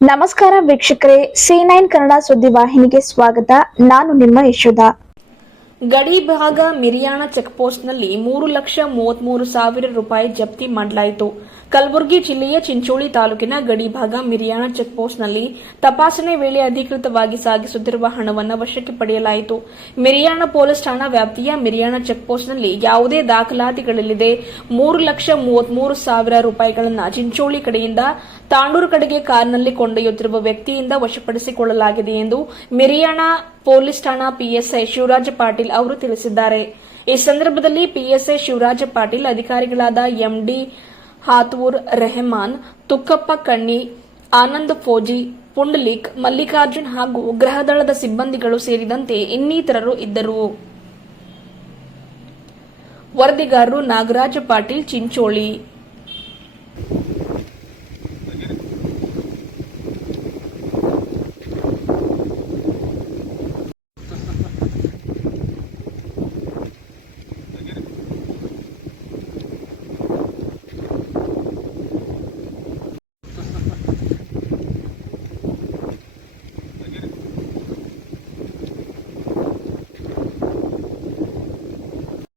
ನಮಸ್ಕಾರ ವೀಕ್ಷಕರೇ, C9 ಕನ್ನಡ ಸುದ್ದಿವಾಹಿನಿಗೆ ಸ್ವಾಗತ. ನಾನು ನಿಮ್ಮ ಯಶೋಧ. ಗಡಿ ಭಾಗ ಮಿರಿಯಾಣ ಚೆಕ್ಪೋಸ್ಟ್ನಲ್ಲಿ 3,33,000 ರೂಪಾಯಿ ಜಪ್ತಿ ಮಾಡಲಾಯಿತು. ಕಲಬುರಗಿ ಜಿಲ್ಲೆಯ ಚಿಂಚೋಳಿ ತಾಲೂಕಿನ ಗಡಿ ಭಾಗ ಮಿರಿಯಾಣ ಚೆಕ್ಪೋಸ್ಟ್ನಲ್ಲಿ ತಪಾಸಣೆ ವೇಳೆ ಅಧಿಕೃತವಾಗಿ ಸಾಗಿಸುತ್ತಿರುವ ಹಣವನ್ನು ವಶಕ್ಕೆ ಪಡೆಯಲಾಯಿತು. ಮಿರಿಯಾಣ ಪೊಲೀಸ್ ಠಾಣಾ ವ್ಯಾಪ್ತಿಯ ಮಿರಿಯಾಣ ಚೆಕ್ಪೋಸ್ಟ್ನಲ್ಲಿ ಯಾವುದೇ ದಾಖಲಾತಿಗಳಿಲ್ಲದೆ 3,33,000 ರೂಪಾಯಿಗಳನ್ನು ಚಿಂಚೋಳಿ ಕಡೆಯಿಂದ ತಾಂಡೂರು ಕಡೆಗೆ ಕಾರ್ನಲ್ಲಿ ಕೊಂಡೊಯ್ಯುತ್ತಿರುವ ವ್ಯಕ್ತಿಯಿಂದ ವಶಪಡಿಸಿಕೊಳ್ಳಲಾಗಿದೆ ಎಂದು ಮಿರಿಯಾಣ ಪೊಲೀಸ್ ಠಾಣಾ ಪಿಎಸ್ಐ ಶಿವರಾಜ ಪಾಟೀಲ್ ಅವರು ತಿಳಿಸಿದ್ದಾರೆ. ಈ ಸಂದರ್ಭದಲ್ಲಿ ಪಿಎಸ್ಐ ಶಿವರಾಜ ಪಾಟೀಲ್ ಅಧಿಕಾರಿಗಳಾದ ಎಂಡಿ ಹಾತೂರ್ ರೆಹಮಾನ್, ತುಕ್ಕಪ್ಪ ಕಣ್ಣಿ, ಆನಂದ್ ಫೋಜಿ, ಪುಂಡಲಿಕ್, ಮಲ್ಲಿಕಾರ್ಜುನ್ ಹಾಗೂ ಗೃಹದಳದ ಸಿಬ್ಬಂದಿಗಳು ಸೇರಿದಂತೆ ಇನ್ನಿತರರು ಇದ್ದರು. ವರದಿಗಾರರು ನಾಗರಾಜ ಪಾಟೀಲ್, ಚಿಂಚೋಳಿ.